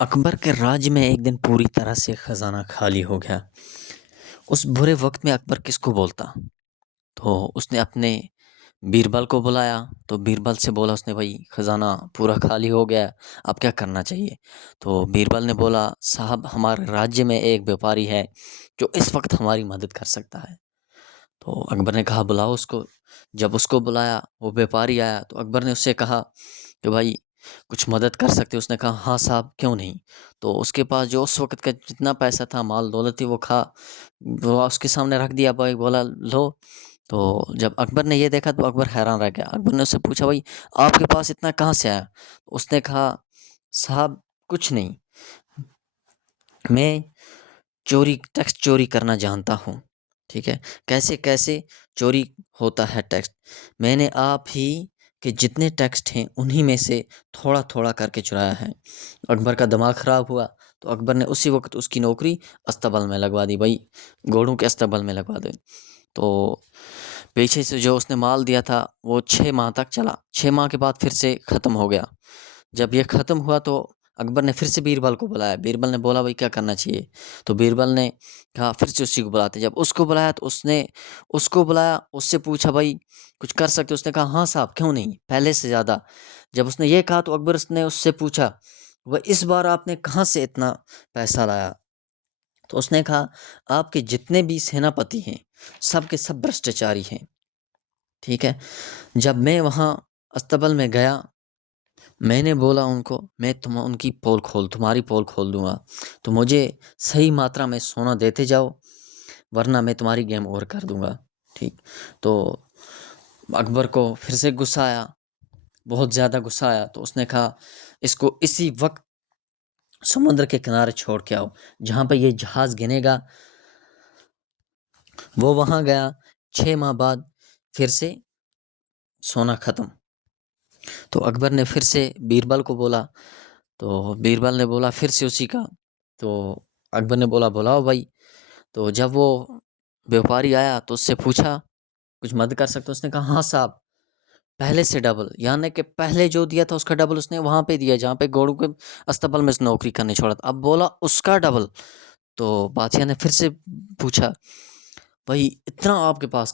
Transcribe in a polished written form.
अकबर के राज्य में एक दिन पूरी तरह से खजाना खाली हो गया। उस बुरे वक्त में अकबर किसको बोलता? तो उसने अपने बीरबल को बुलाया। तो बीरबल से बोला उसने, भाई खजाना पूरा खाली हो गया है, अब क्या करना चाहिए? तो बीरबल ने बोला, साहब हमारे राज्य में एक व्यापारी है जो इस वक्त हमारी मदद कर सकता है। तो अकबर ने कहा, बुलाओ उसको। जब उसको बुलाया, वो व्यापारी आया, तो अकबर ने उससे कहा कि भाई कुछ मदद कर सकते हो? उसने कहा, हाँ साहब, क्यों नहीं। तो उसके पास जो उस वक्त का जितना पैसा था, माल दौलत थी, वो उसके सामने रख दिया। भाई बोला, लो। तो जब अकबर ने ये देखा तो अकबर हैरान रह गया। अकबर ने उससे पूछा, भाई आपके पास इतना कहाँ से आया? उसने कहा, साहब कुछ नहीं, मैं टैक्स चोरी करना जानता हूँ। ठीक है, कैसे कैसे चोरी होता है टैक्स? मैंने आप ही के जितने टैक्स थे उन्हीं में से थोड़ा थोड़ा करके चुराया है। अकबर का दिमाग ख़राब हुआ। तो अकबर ने उसी वक्त उसकी नौकरी अस्तबल में लगवा दी। भाई घोड़ों के अस्तबल में लगवा दे। तो पीछे से जो उसने माल दिया था वो 6 माह तक चला। 6 माह के बाद फिर से ख़त्म हो गया। जब ये ख़त्म हुआ तो अकबर ने फिर से बीरबल को बुलाया। बीरबल ने बोला, भाई क्या करना चाहिए? तो बीरबल ने कहा, फिर से उसी को बुलाते। जब उसको बुलाया तो उसने उसको बुलाया, उससे पूछा, भाई कुछ कर सकते हो? उसने कहा, हाँ साहब, क्यों नहीं, पहले से ज़्यादा। जब उसने ये कहा तो अकबर ने उससे पूछा, वह इस बार आपने कहाँ से इतना पैसा लाया? तो उसने कहा, आपके जितने भी सेनापति हैं सब के सब भ्रष्टाचारी हैं। ठीक है, जब मैं वहाँ अस्तबल में गया, मैंने बोला उनको, मैं तुम्हारी पोल खोल दूंगा। तो मुझे सही मात्रा में सोना देते जाओ, वरना मैं तुम्हारी गेम ओवर कर दूंगा। ठीक। तो अकबर को फिर से गुस्सा आया, बहुत ज़्यादा गुस्सा आया। तो उसने कहा, इसको इसी वक्त समुद्र के किनारे छोड़ के आओ, जहाँ पे ये जहाज़ गिनेगा। वो वहाँ गया। 6 माह बाद फिर से सोना ख़त्म। तो अकबर ने फिर से बीरबल को बोला। तो बीरबल ने बोला फिर से उसी का। तो अकबर ने बोला, बुलाओ भाई। तो जब वो व्यापारी आया तो उससे पूछा, कुछ मदद कर सकते हो? उसने कहा, हाँ साहब, पहले से डबल, यानी कि पहले जो दिया था उसका डबल उसने वहाँ पे दिया जहाँ पे घोड़ों के अस्तबल में उसने नौकरी करने छोड़ा था। अब बोला उसका डबल। तो बादशाह ने फिर से पूछा, भाई इतना आपके पास